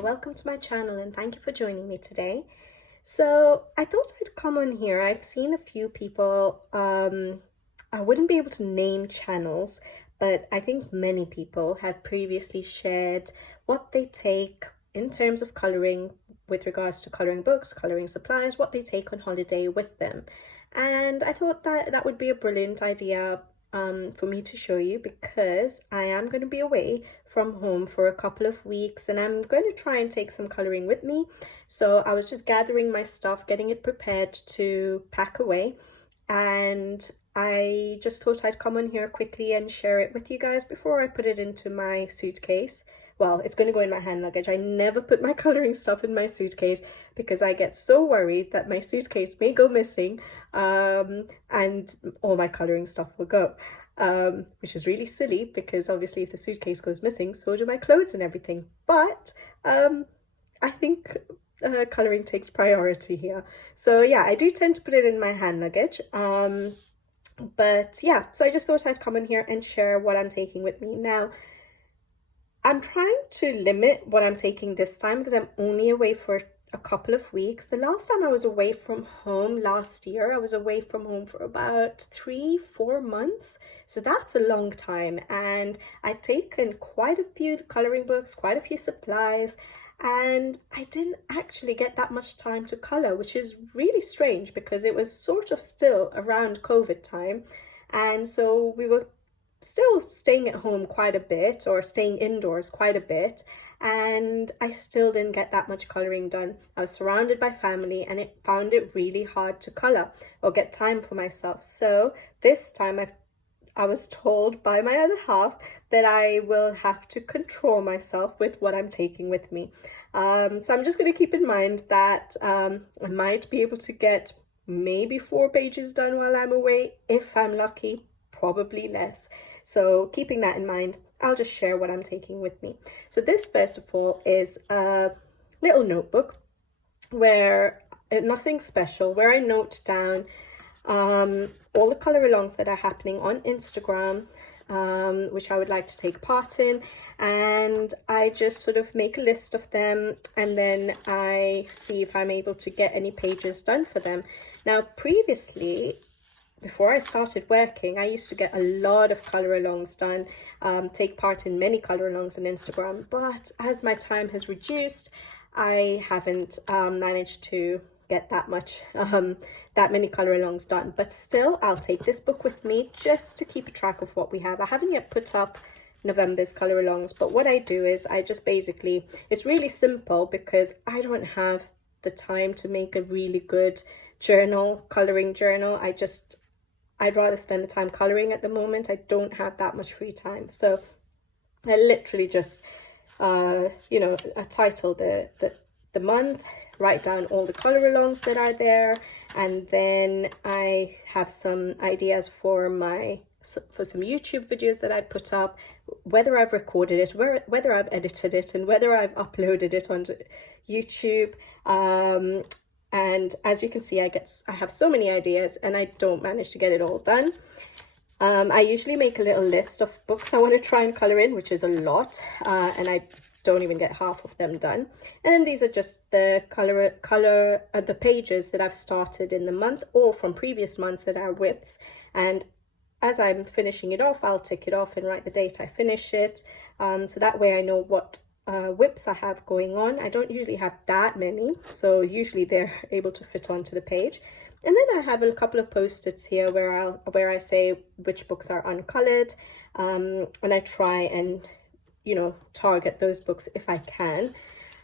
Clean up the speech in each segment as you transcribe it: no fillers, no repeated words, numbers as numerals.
welcome to my channel and thank you for joining me today. So I thought I'd come on here. I've seen a few people, I wouldn't be able to name channels, but I think many people have previously shared what they take in terms of colouring with regards to colouring books, colouring supplies, what they take on holiday with them. And I thought that that would be a brilliant idea for me to show you, because I am going to be away from home for a couple of weeks and I'm going to try and take some colouring with me. So I was just gathering my stuff, getting it prepared to pack away, and I just thought I'd come on here quickly and share it with you guys before I put it into my suitcase. Well, it's going to go in my hand luggage. I never put my colouring stuff in my suitcase because I get so worried that my suitcase may go missing and all my colouring stuff will go, which is really silly because obviously if the suitcase goes missing, so do my clothes and everything. But I think colouring takes priority here. So yeah, I do tend to put it in my hand luggage. But yeah, so I just thought I'd come in here and share what I'm taking with me. Now, I'm trying to limit what I'm taking this time because I'm only away for a couple of weeks. The last time I was away from home last year, I was away from home for about 3-4 months. So that's a long time. And I'd taken quite a few colouring books, quite a few supplies, and I didn't actually get that much time to colour, which is really strange because it was sort of still around COVID time. And so we were still staying at home quite a bit, or staying indoors quite a bit, and I still didn't get that much colouring done. I was surrounded by family and it found it really hard to colour or get time for myself. So this time I was told by my other half that I will have to control myself with what I'm taking with me. So I'm just going to keep in mind that I might be able to get maybe 4 pages done while I'm away. If I'm lucky, probably less. So keeping that in mind, I'll just share what I'm taking with me. So this, first of all, is a little notebook where nothing special, where I note down all the colour alongs that are happening on Instagram, which I would like to take part in, and I just sort of make a list of them, and then I see if I'm able to get any pages done for them. Now, previously, before I started working, I used to get a lot of colour alongs done, take part in many colour alongs on Instagram, but as my time has reduced, I haven't managed to get that many colour alongs done. But still, I'll take this book with me just to keep a track of what we have. I haven't yet put up November's colour alongs, but what I do is I just basically, it's really simple because I don't have the time to make a really good journal, colouring journal. I'd rather spend the time colouring at the moment. I don't have that much free time. So I literally just, I title the month, write down all the colour alongs that are there, and then I have some ideas for some YouTube videos that I'd put up, whether I've recorded it, whether I've edited it, and whether I've uploaded it onto YouTube. And as you can see, I have so many ideas and I don't manage to get it all done. I usually make a little list of books I want to try and colour in, which is a lot, and I don't even get half of them done. And then these are just the the pages that I've started in the month or from previous months that are WIPs. And as I'm finishing it off, I'll tick it off and write the date I finish it. So that way I know what WIPs I have going on. I don't usually have that many, so usually they're able to fit onto the page. And then I have a couple of post-its here where I say which books are uncoloured, and I try and target those books if I can.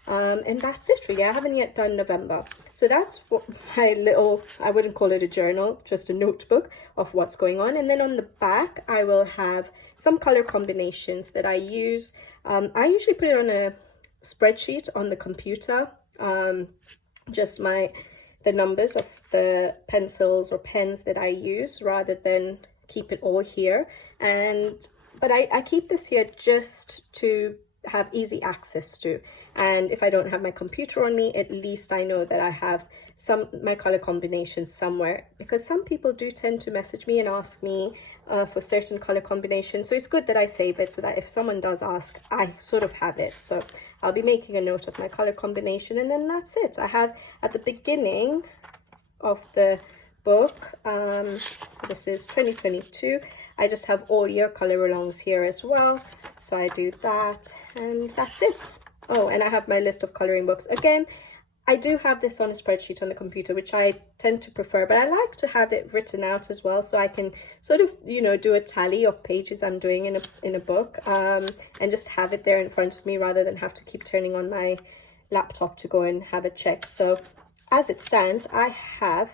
And that's it really. I haven't yet done November. So that's what my little, I wouldn't call it a journal, just a notebook of what's going on. And then on the back, I will have some color combinations that I use. I usually put it on a spreadsheet on the computer, just the numbers of the pencils or pens that I use, rather than keep it all here. But I keep this here just to have easy access to. And if I don't have my computer on me, at least I know that I have my color combinations somewhere, because some people do tend to message me and ask me for certain color combinations. So it's good that I save it so that if someone does ask, I sort of have it. So I'll be making a note of my color combination, and then that's it. I have at the beginning of the book, this is 2022, I just have all year color alongs here as well. So I do that, and that's it. Oh, and I have my list of coloring books. Again, I do have this on a spreadsheet on the computer, which I tend to prefer, but I like to have it written out as well, so I can sort of, you know, do a tally of pages I'm doing in a book, and just have it there in front of me rather than have to keep turning on my laptop to go and have a check. So as it stands, I have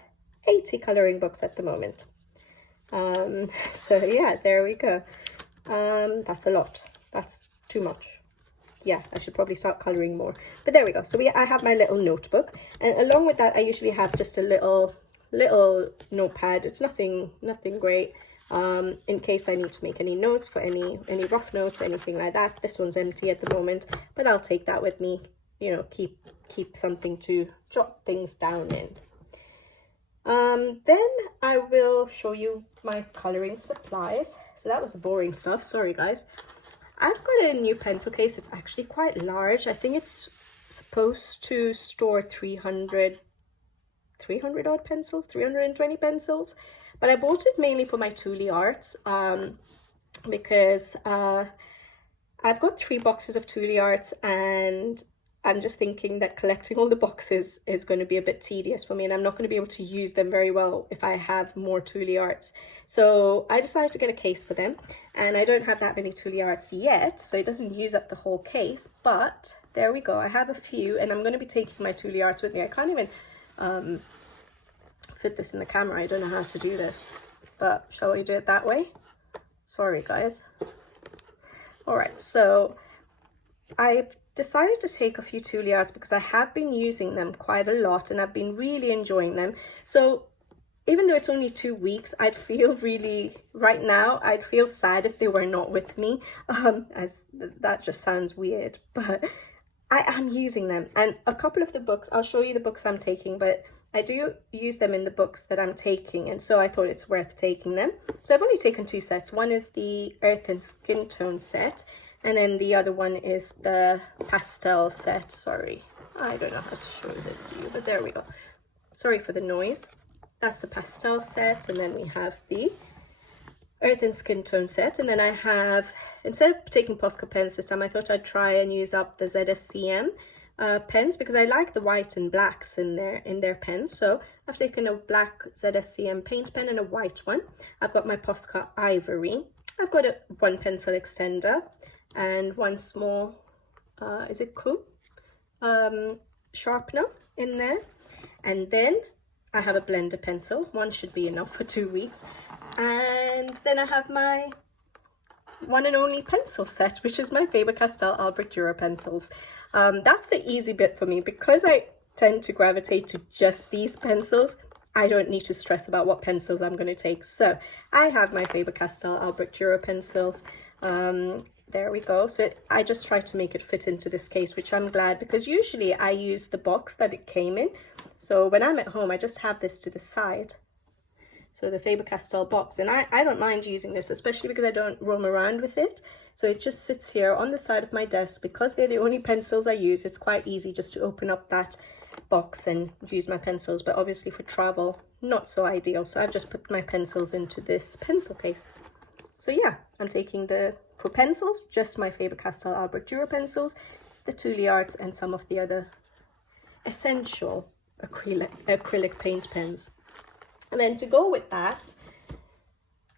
80 coloring books at the moment. So yeah, there we go. That's a lot. That's too much. Yeah, I should probably start coloring more, but there we go. So I have my little notebook, and along with that I usually have just a little notepad. It's nothing great, in case I need to make any notes for any rough notes or anything like that. This one's empty at the moment, but I'll take that with me, you know, keep something to jot things down in. Then I will show you my coloring supplies. So that was the boring stuff, sorry guys. I've got a new pencil case. It's actually quite large. I think it's supposed to store 300 odd pencils, 320 pencils. But I bought it mainly for my Tule Arts, because I've got 3 boxes of Tule Arts, and I'm just thinking that collecting all the boxes is going to be a bit tedious for me, and I'm not going to be able to use them very well if I have more Tule Arts. So I decided to get a case for them, and I don't have that many Tule Arts yet, so it doesn't use up the whole case, but there we go. I have a few, and I'm going to be taking my Tule Arts with me. I can't even fit this in the camera. I don't know how to do this, but shall we do it that way? Sorry guys. All right, so I've decided to take a few Tule Arts because I have been using them quite a lot, and I've been really enjoying them. So even though it's only 2 weeks, I'd feel really, right now, I'd feel sad if they were not with me, as that just sounds weird, but I am using them. And a couple of the books, I'll show you the books I'm taking, but I do use them in the books that I'm taking, and so I thought it's worth taking them. So I've only taken 2 sets. One is the Earth and Skin Tone set, and then the other one is the pastel set. Sorry, I don't know how to show this to you, but there we go. Sorry for the noise. That's the pastel set, and then we have the Earth and Skin Tone set, and then I have, instead of taking Posca pens this time, I thought I'd try and use up the ZSCM pens, because I like the white and blacks in their pens. So I've taken a black ZSCM paint pen and a white one. I've got my Posca Ivory. I've got one pencil extender and one small, is it Clue? Sharpener in there. And then I have a blender pencil. One should be enough for 2 weeks. And then I have my one and only pencil set, which is my Faber-Castell Albrecht Dürer pencils. That's the easy bit for me, because I tend to gravitate to just these pencils. I don't need to stress about what pencils I'm going to take. So I have my Faber-Castell Albrecht Dürer pencils. There we go. So I just try to make it fit into this case, which I'm glad, because usually I use the box that it came in. So when I'm at home, I just have this to the side. So the Faber-Castell box, and I don't mind using this, especially because I don't roam around with it. So it just sits here on the side of my desk. Because they're the only pencils I use, it's quite easy just to open up that box and use my pencils. But obviously for travel, not so ideal. So I've just put my pencils into this pencil case. So yeah, I'm taking for pencils, just my Faber-Castell Albrecht Dürer pencils, the Tule Arts, and some of the other essential acrylic paint pens. And then to go with that,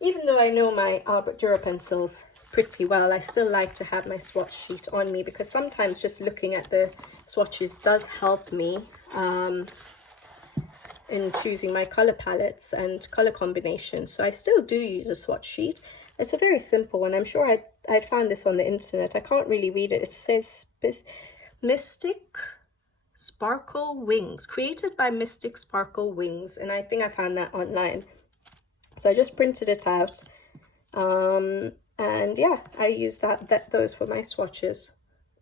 even though I know my Albrecht Dürer pencils pretty well, I still like to have my swatch sheet on me, because sometimes just looking at the swatches does help me in choosing my color palettes and color combinations. So I still do use a swatch sheet. It's a very simple one. I'm sure I'd found this on the internet. I can't really read it. It says Mystic Sparkle Wings, created by Mystic Sparkle Wings, and I think I found that online. So I just printed it out, and yeah, I use those for my swatches.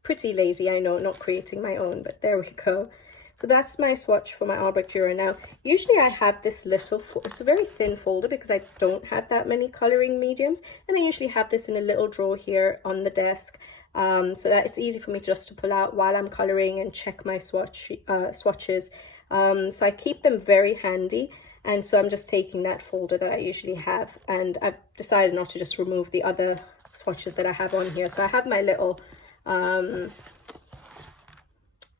pretty lazy, I know, not creating my own, but there we go. So that's my swatch for my Artwork Duo. Now, usually I have this little, it's a very thin folder because I don't have that many coloring mediums. And I usually have this in a little drawer here on the desk, so that it's easy for me just to pull out while I'm coloring and check my swatches. So I keep them very handy. And so I'm just taking that folder that I usually have. And I've decided not to just remove the other swatches that I have on here. So I have my little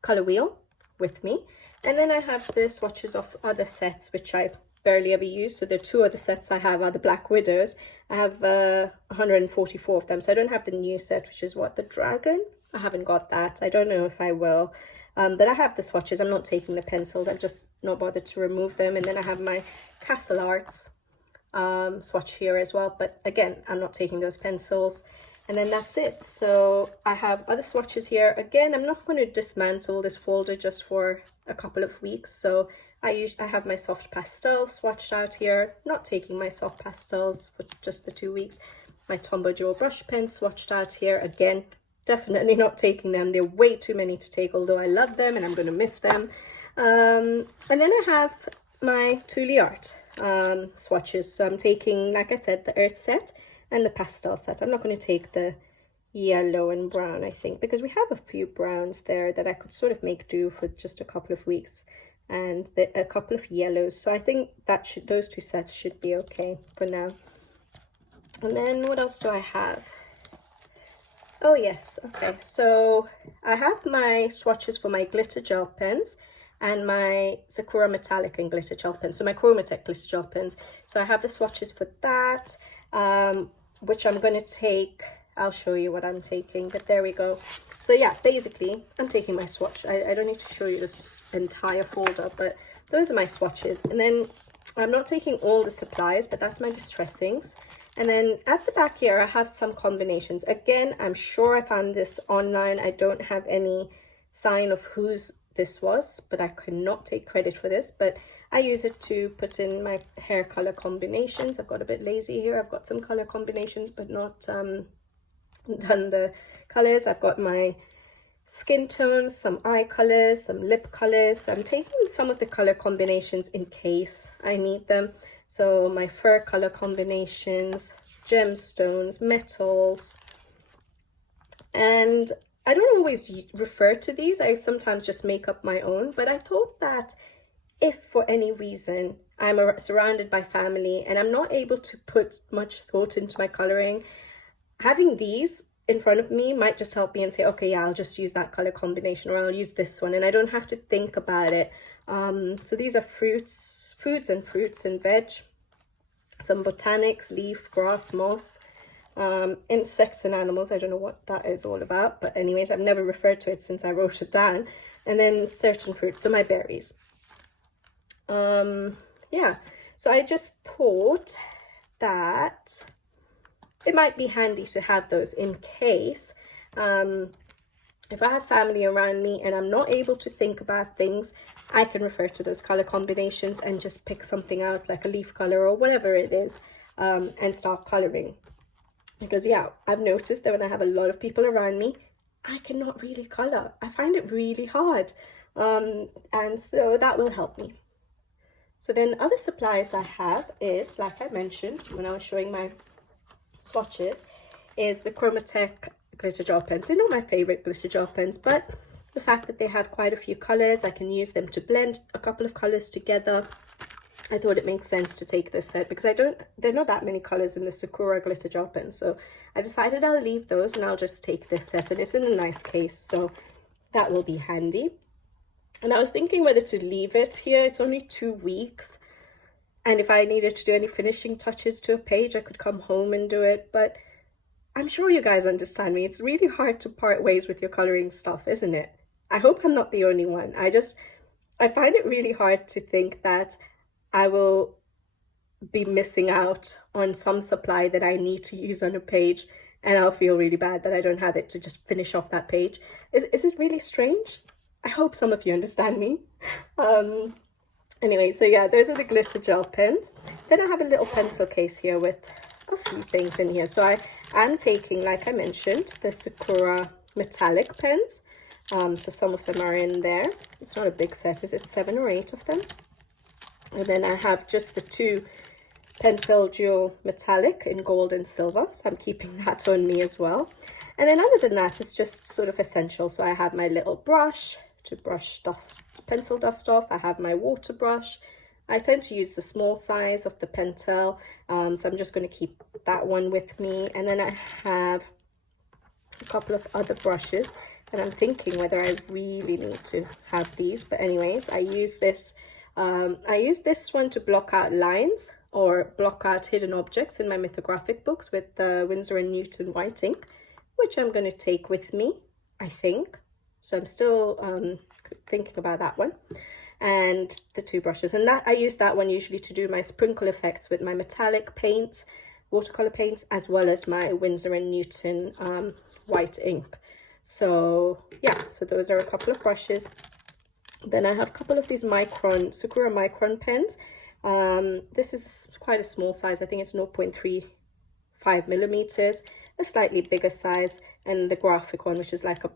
color wheel with me, and then I have the swatches of other sets which I barely ever use. So the two other sets I have are the Black Widows. I have 144 of them, so I don't have the new set, which is what, the Dragon. I haven't got that. I don't know if I will, but I have the swatches. I'm not taking the pencils. I've just not bothered to remove them. And then I have my Castle Arts swatch here as well, but again, I'm not taking those pencils. And then that's it. So I have other swatches here. Again, I'm not going to dismantle this folder just for a couple of weeks. So I have my soft pastels swatched out here, not taking my soft pastels for just the 2 weeks. My Tombow Duo brush pens swatched out here. Again, definitely not taking them. They're way too many to take, although I love them and I'm going to miss them. And then I have my Tule Art swatches. So I'm taking, like I said, the Earth set and the pastel set. I'm not going to take the yellow and brown, I think, because we have a few browns there that I could sort of make do for just a couple of weeks, and a couple of yellows. So I think that those two sets should be okay for now. And then what else do I have? Oh yes, okay, so I have my swatches for my glitter gel pens and my Sakura Metallic and glitter gel pens, so my Chromatech glitter gel pens. So I have the swatches for that, which I'm going to take. I'll show you what I'm taking, but there we go. So yeah, basically I'm taking my swatch. I don't need to show you this entire folder, but those are my swatches. And then I'm not taking all the supplies, but that's my distressings. And then at the back here I have some combinations. Again, I'm sure I found this online. I don't have any sign of whose this was, but I cannot take credit for this, but I use it to put in my hair color combinations. I've got a bit lazy here. I've got some color combinations, but not done the colors. I've got my skin tones, some eye colors, some lip colors. So I'm taking some of the color combinations in case I need them. So my fur color combinations, gemstones, metals, and I don't always refer to these. I sometimes just make up my own, but I thought that if for any reason I'm surrounded by family and I'm not able to put much thought into my coloring, having these in front of me might just help me and say, okay, yeah, I'll just use that color combination, or I'll use this one, and I don't have to think about it. So these are foods and fruits and veg, some botanics, leaf, grass, moss, insects and animals. I don't know what that is all about, but anyways, I've never referred to it since I wrote it down. And then certain fruits, so my berries. Yeah, so I just thought that it might be handy to have those in case if I have family around me and I'm not able to think about things, I can refer to those color combinations and just pick something out, like a leaf color or whatever it is, and start coloring. Because yeah, I've noticed that when I have a lot of people around me, I cannot really color. I find it really hard, and so that will help me. So then other supplies I have is, like I mentioned when I was showing my swatches, is the Chromatech glitter gel pens. They're not my favorite glitter gel pens, but the fact that they have quite a few colors, I can use them to blend a couple of colors together. I thought it made sense to take this set because there are not that many colors in the Sakura glitter gel pen. So I decided I'll leave those and I'll just take this set, and it's in a nice case, so that will be handy. And I was thinking whether to leave it here. It's only 2 weeks. And if I needed to do any finishing touches to a page, I could come home and do it. But I'm sure you guys understand me. It's really hard to part ways with your coloring stuff, isn't it? I hope I'm not the only one. I find it really hard to think that I will be missing out on some supply that I need to use on a page, and I'll feel really bad that I don't have it to just finish off that page. Is it really strange? I hope some of you understand me. Anyway, so yeah, those are the glitter gel pens. Then I have a little pencil case here with a few things in here. So I'm taking, like I mentioned, the Sakura metallic pens. So some of them are in there. It's not a big set, is it? 7 or 8 of them. And then I have just the 2 Pentel Duo metallic in gold and silver, so I'm keeping that on me as well. And then other than that, it's just sort of essential. So I have my little brush to brush pencil dust off. I have my water brush. I tend to use the small size of the Pentel, so I'm just going to keep that one with me. And then I have a couple of other brushes, and I'm thinking whether I really need to have these. But anyways, I use this one to block out lines or block out hidden objects in my mythographic books with the Winsor & Newton white ink, which I'm going to take with me, I think. So I'm still thinking about that one. And the 2 brushes, and that I use that one usually to do my sprinkle effects with my metallic paints, watercolor paints, as well as my Winsor & Newton white ink. So yeah, so those are a couple of brushes. Then I have a couple of these Sakura Micron pens. This is quite a small size. I think it's 0.35 millimeters, a slightly bigger size, and the graphic one, which is like a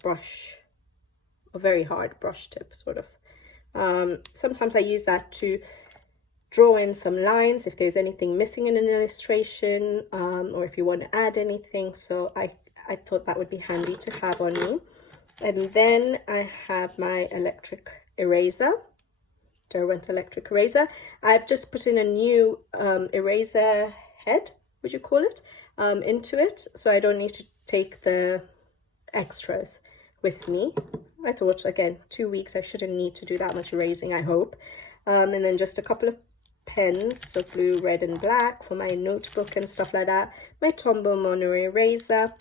very hard brush tip sort of. Sometimes I use that to draw in some lines if there's anything missing in an illustration, or if you want to add anything. So I thought that would be handy to have on me. And then I have my electric eraser, Derwent electric eraser. I've just put in a new eraser head, would you call it, into it, so I don't need to take the extras with me. I thought, again, 2 weeks, I shouldn't need to do that much erasing, I hope. And then just a couple of pens, so blue, red, and black for my notebook and stuff like that. My Tombow Mono eraser.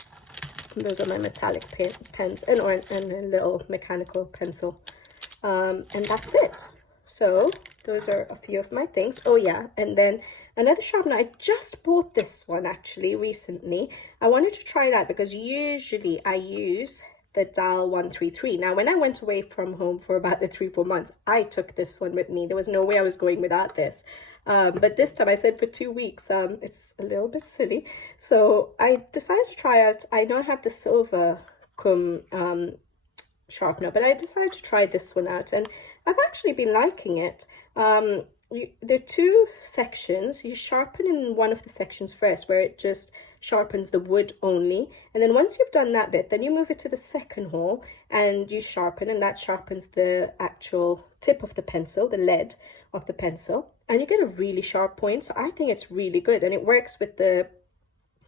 Those are my metallic pens, and a little mechanical pencil. And that's it. So those are a few of my things. Oh yeah, and then another sharpener. I just bought this one actually recently. I wanted to try it out because usually I use the Dial 133. Now, when I went away from home for about the 3-4 months, I took this one with me. There was no way I was going without this. But this time I said for 2 weeks, it's a little bit silly. So I decided to try it. I don't have the Silvercomb sharpener, but I decided to try this one out, and I've actually been liking it. There are 2 sections. You sharpen in one of the sections first, where it just sharpens the wood only, and then once you've done that bit, then you move it to the second hole and you sharpen, and that sharpens the actual tip of the pencil, the lead of the pencil, and you get a really sharp point. So I think it's really good, and it works with the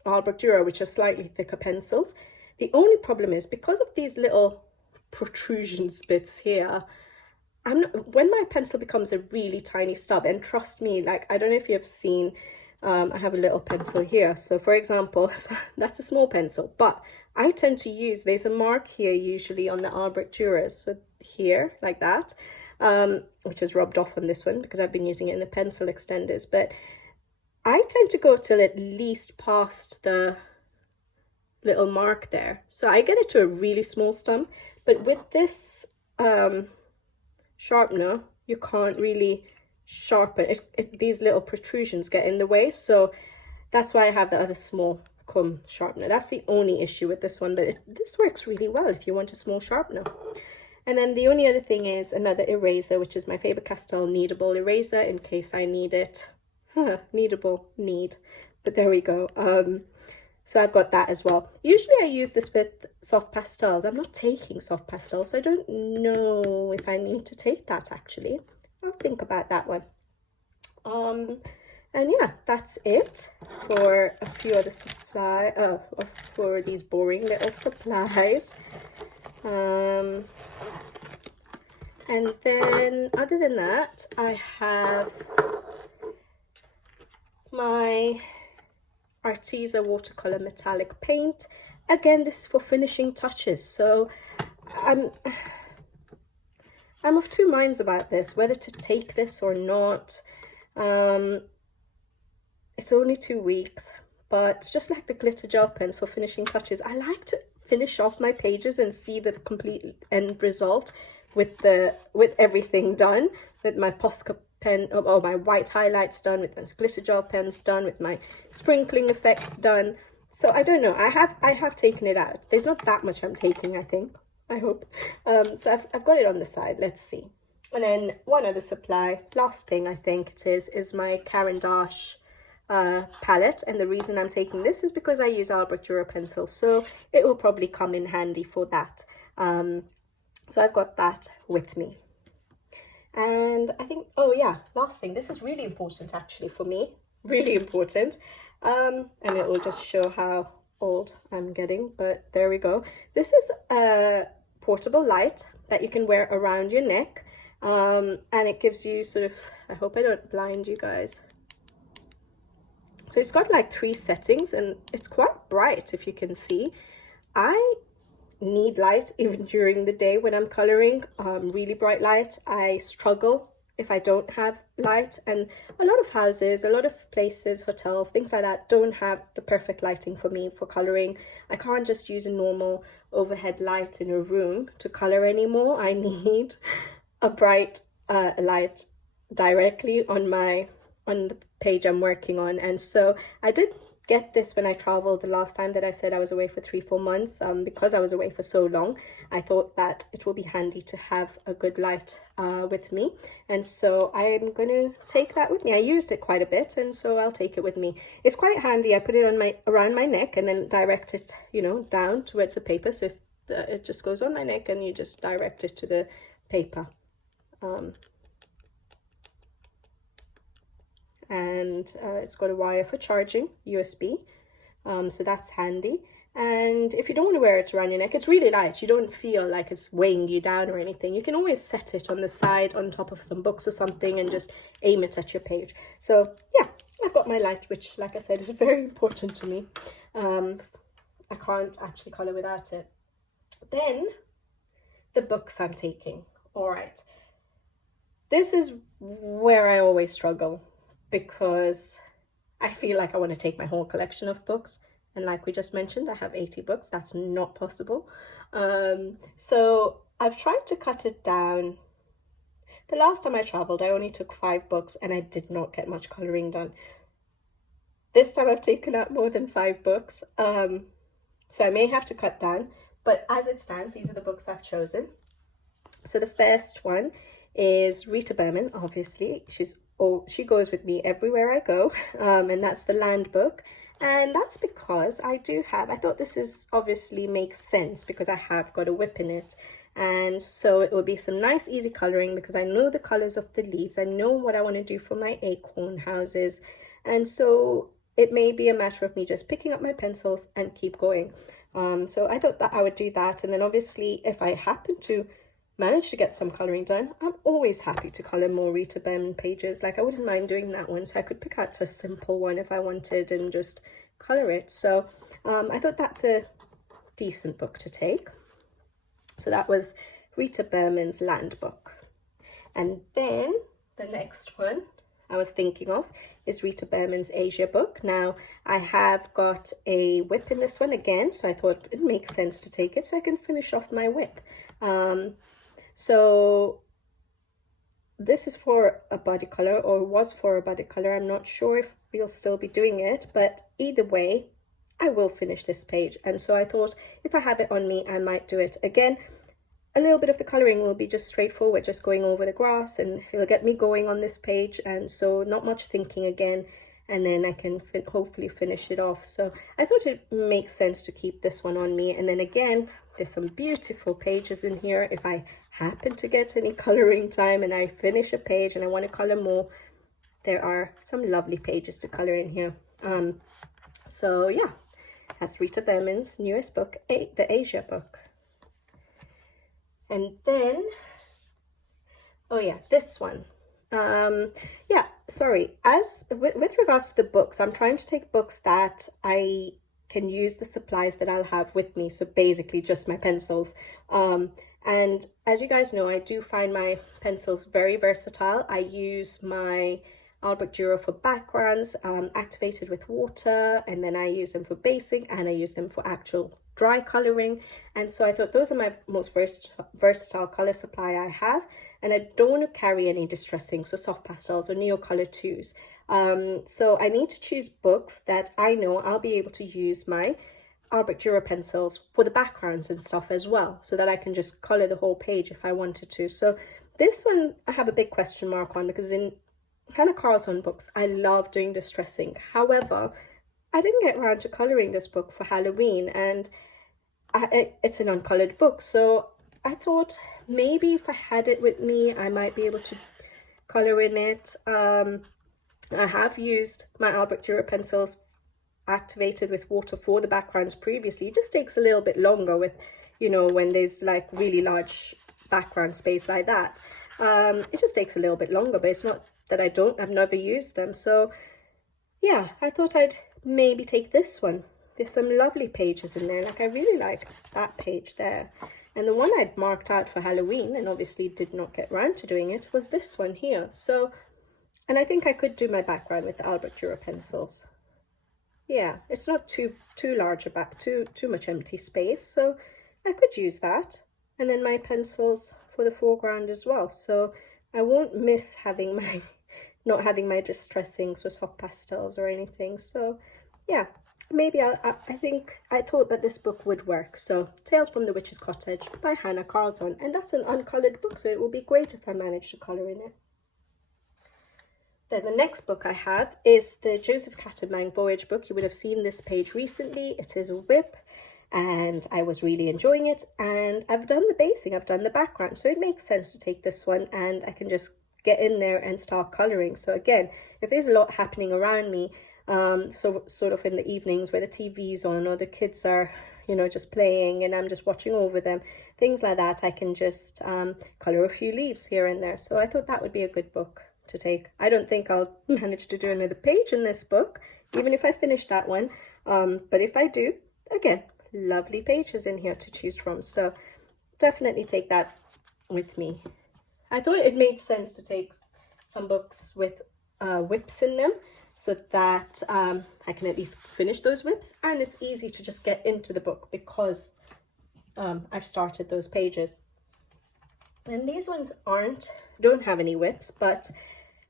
Albrecht Dürer, which are slightly thicker pencils. The only problem is, because of these little protrusions bits here, when my pencil becomes a really tiny stub, and trust me, like, I don't know if you've seen, I have a little pencil here. So for example, that's a small pencil, but I tend to use, there's a mark here usually on the Albrecht Dürer, so here, like that, which is rubbed off on this one because I've been using it in the pencil extenders, but I tend to go till at least past the little mark there. So I get it to a really small stump, but with this sharpener, you can't really sharpen it. These little protrusions get in the way, so that's why I have the other small comb sharpener. That's the only issue with this one, but this works really well if you want a small sharpener. And then the only other thing is another eraser, which is my Faber-Castell kneadable eraser, in case I need it. But there we go. So I've got that as well. Usually I use this with soft pastels. I'm not taking soft pastels, so I don't know if I need to take that actually. I'll think about that one. And yeah, that's it for a few other for these boring little supplies. And then other than that, I have my Arteza watercolor metallic paint. Again, this is for finishing touches, so I'm of 2 minds about this, whether to take this or not. It's only 2 weeks, but just like the glitter gel pens for finishing touches, I like to finish off my pages and see the complete end result with everything done, with my Posca pen, or my white highlights done, with my glitter gel pens done, with my sprinkling effects done. So I don't know, I have taken it out. There's not that much I'm taking, I think, I hope. So I've got it on the side. Let's see. And then one other supply, last thing I think it is my Caran d'Ache palette. And the reason I'm taking this is because I use Albrecht Dürer pencils, so it will probably come in handy for that. So I've got that with me. And I think, oh yeah, last thing, this is really important actually for me, really important. And it will just show how old I'm getting, but there we go. This is a portable light that you can wear around your neck, and it gives you sort of, I hope I don't blind you guys. So it's got like 3 settings and it's quite bright, if you can see. I need light even during the day when I'm coloring, really bright light. I struggle if I don't have light, and a lot of houses, a lot of places, hotels, things like that don't have the perfect lighting for me for coloring. I can't just use a normal overhead light in a room to color anymore. I need a bright light directly on the page I'm working on. And so I did get this when I traveled the last time that I said I was away for 3-4 months. Because I was away for so long, I thought that it will be handy to have a good light with me, and so I'm gonna take that with me. I used it quite a bit, and so I'll take it with me. It's quite handy. I put it on around my neck and then direct it, you know, down towards the paper. So if it just goes on my neck and you just direct it to the paper. And it's got a wire for charging, USB, so that's handy. And if you don't want to wear it around your neck, it's really light. You don't feel like it's weighing you down or anything. You can always set it on the side on top of some books or something and just aim it at your page. So yeah, I've got my light, which, like I said, is very important to me. I can't actually color without it. Then the books I'm taking. All right, this is where I always struggle, because I feel like I want to take my whole collection of books. And like we just mentioned, I have 80 books. That's not possible. So I've tried to cut it down. The last time I traveled, I only took 5 books and I did not get much coloring done. This time I've taken out more than 5 books. So I may have to cut down. But as it stands, these are the books I've chosen. So the first one is Rita Berman, obviously. She goes with me everywhere I go, and that's the Land book. And that's because I thought this is obviously makes sense because I have got a whip in it. And so it will be some nice easy coloring because I know the colors of the leaves. I know what I want to do for my acorn houses. And so it may be a matter of me just picking up my pencils and keep going. So I thought that I would do that. And then obviously if I happen to manage to get some coloring done, I'm always happy to color more Rita Berman pages. Like I wouldn't mind doing that one, so I could pick out a simple one if I wanted and just color it. So I thought that's a decent book to take. So that was Rita Berman's Land book. And then the next one I was thinking of is Rita Berman's Asia book. Now I have got a whip in this one again, so I thought it makes sense to take it so I can finish off my whip. So this is for a body color, or was for a body color. I'm not sure if we'll still be doing it, but either way, I will finish this page. And so I thought if I have it on me, I might do it again. A little bit of the coloring will be just straightforward, just going over the grass, and it'll get me going on this page. And so not much thinking again, and then I can hopefully finish it off. So I thought it makes sense to keep this one on me. And then again, there's some beautiful pages in here. If I happen to get any coloring time and I finish a page and I want to color more, there are some lovely pages to color in here. So yeah, that's Rita Berman's newest book, the Asia book. And then, oh yeah, this one. Yeah, sorry, with regards to the books, I'm trying to take books that I can use the supplies that I'll have with me, so basically just my pencils. And as you guys know, I do find my pencils very versatile. I use my Albrecht Dürer for backgrounds, activated with water, and then I use them for basing, and I use them for actual dry coloring. And so I thought those are my most versatile color supply I have, and I don't want to carry any distressing, so soft pastels or Neocolor 2s. So I need to choose books that I know I'll be able to use my Albrecht Dürer pencils for the backgrounds and stuff as well, so that I can just color the whole page if I wanted to. So this one I have a big question mark on, because in Hannah Carlzon books I love doing distressing. However, I didn't get around to coloring this book for Halloween, and it's an uncolored book, so I thought maybe if I had it with me I might be able to color in it. I have used my Albrecht Dürer pencils activated with water for the backgrounds previously. It just takes a little bit longer with, you know, when there's like really large background space like that. It just takes a little bit longer, but it's not that I've never used them. So yeah, I thought I'd maybe take this one. There's some lovely pages in there. Like, I really like that page there. And the one I'd marked out for Halloween and obviously did not get round to doing it was this one here. So, and I think I could do my background with the Albrecht Dürer pencils. Yeah, it's not too large too much empty space, so I could use that. And then my pencils for the foreground as well. So I won't miss having my not having my distressings or soft pastels or anything. So yeah, maybe I thought that this book would work. So Tales from the Witch's Cottage by Hannah Carlzon, and that's an uncolored book, so it will be great if I manage to color in it. Then the next book I have is the Joseph Catamang Voyage book. You would have seen this page recently. It is a whip, and I was really enjoying it, and I've done the basing, I've done the background, so it makes sense to take this one, and I can just get in there and start coloring. So again, if there's a lot happening around me, so sort of in the evenings where the TV's on or the kids are, you know, just playing and I'm just watching over them, things like that, I can just color a few leaves here and there. So I thought that would be a good book to take. I don't think I'll manage to do another page in this book, even if I finish that one, but if I do, again, lovely pages in here to choose from, so definitely take that with me. I thought it made sense to take some books with whips in them, so that I can at least finish those whips, and it's easy to just get into the book because I've started those pages. And these ones don't have any whips, but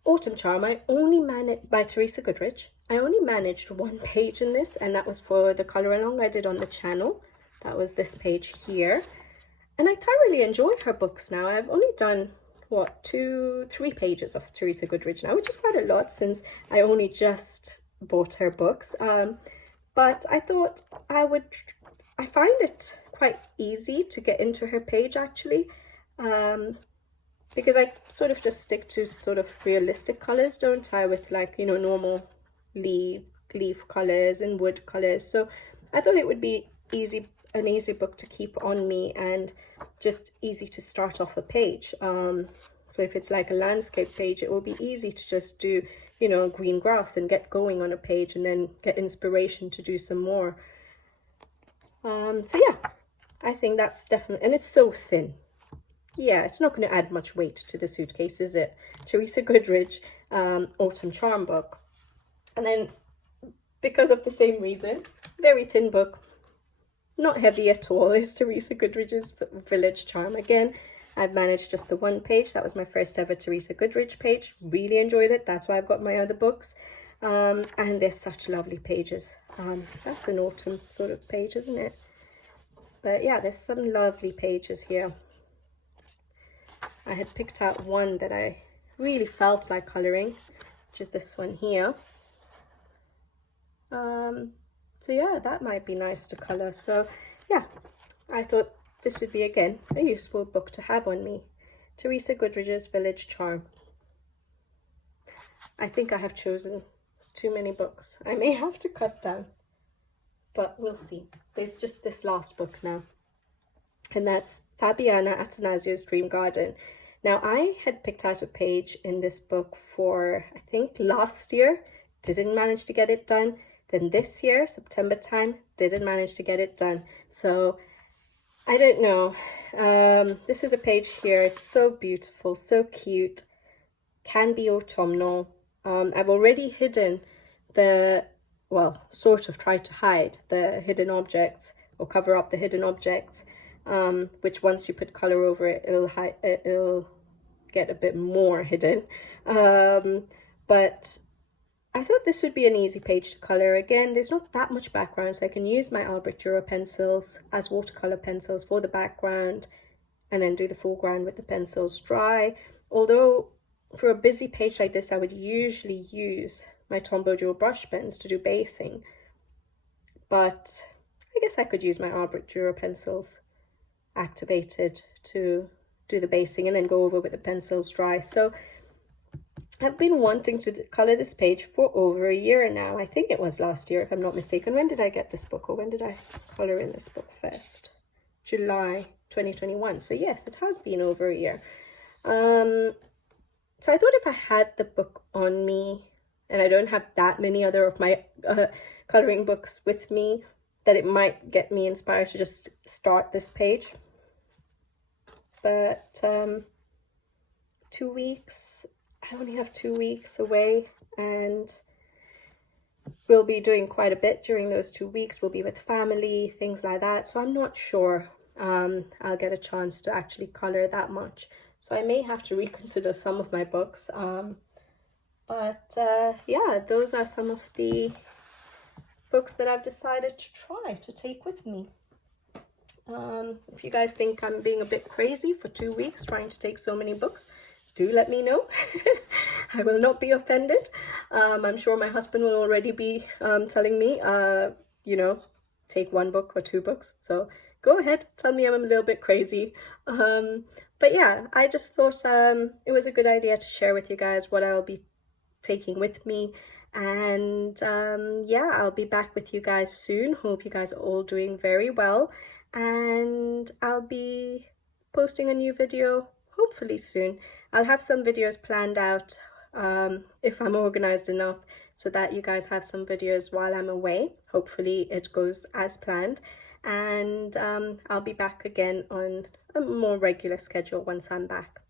Autumn Charm, by Teresa Goodrich. I only managed one page in this, and that was for the color along I did on the channel. That was this page here. And I thoroughly enjoyed her books now. I've only done, what, 2-3 pages of Teresa Goodrich now, which is quite a lot since I only just bought her books. But I thought I find it quite easy to get into her page actually. Because I sort of just stick to sort of realistic colors, don't I, with like, you know, normal leaf colors and wood colors. So I thought it would be an easy book to keep on me and just easy to start off a page. So if it's like a landscape page, it will be easy to just do, you know, green grass and get going on a page and then get inspiration to do some more. So yeah, I think that's definitely, and it's so thin. Yeah, it's not going to add much weight to the suitcase, is it? Teresa Goodrich, Autumn Charm book. And then, because of the same reason, very thin book, not heavy at all, is Teresa Goodrich's Village Charm. Again, I've managed just the one page. That was my first ever Teresa Goodrich page. Really enjoyed it. That's why I've got my other books. And they're such lovely pages. That's an autumn sort of page, isn't it? But yeah, there's some lovely pages here. I had picked out one that I really felt like colouring, which is this one here. So yeah, that might be nice to colour. So yeah, I thought this would be, again, a useful book to have on me. Teresa Goodrich's Village Charm. I think I have chosen too many books. I may have to cut down, but we'll see. There's just this last book now, and that's Fabiana Attanasio's Dream Garden. Now, I had picked out a page in this book for, I think, last year. Didn't manage to get it done. Then this year, September time, didn't manage to get it done. So, I don't know. This is a page here. It's so beautiful, so cute. Can be autumnal. I've already hidden sort of tried to hide the hidden objects or cover up the hidden objects. Which once you put color over it, it'll get a bit more hidden. But I thought this would be an easy page to colour. Again, there's not that much background, so I can use my Albrecht Dürer pencils as watercolour pencils for the background and then do the foreground with the pencils dry. Although for a busy page like this, I would usually use my Tombow dual brush pens to do basing. But I guess I could use my Albrecht Dürer pencils activated to do the basing and then go over with the pencils dry. So I've been wanting to colour this page for over a year now. I think it was last year, if I'm not mistaken. When did I get this book, or when did I colour in this book first? July 2021. So yes, it has been over a year. So I thought if I had the book on me, and I don't have that many other of my colouring books with me, that it might get me inspired to just start this page. But 2 weeks, I only have 2 weeks away, and we'll be doing quite a bit during those 2 weeks. We'll be with family, things like that. So I'm not sure I'll get a chance to actually colour that much. So I may have to reconsider some of my books. Yeah, those are some of the books that I've decided to try to take with me. If you guys think I'm being a bit crazy for 2 weeks trying to take so many books, do let me know. I will not be offended. I'm sure my husband will already be telling me, you know, take 1 book or 2 books. So go ahead, tell me I'm a little bit crazy. But yeah, I just thought it was a good idea to share with you guys what I'll be taking with me. And yeah, I'll be back with you guys soon. Hope you guys are all doing very well. And I'll be posting a new video hopefully soon. I'll have some videos planned out if I'm organized enough, so that you guys have some videos while I'm away. Hopefully it goes as planned. And I'll be back again on a more regular schedule once I'm back.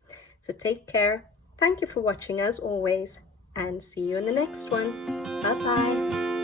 So take care. Thank you for watching as always, and see you in the next one. Bye bye.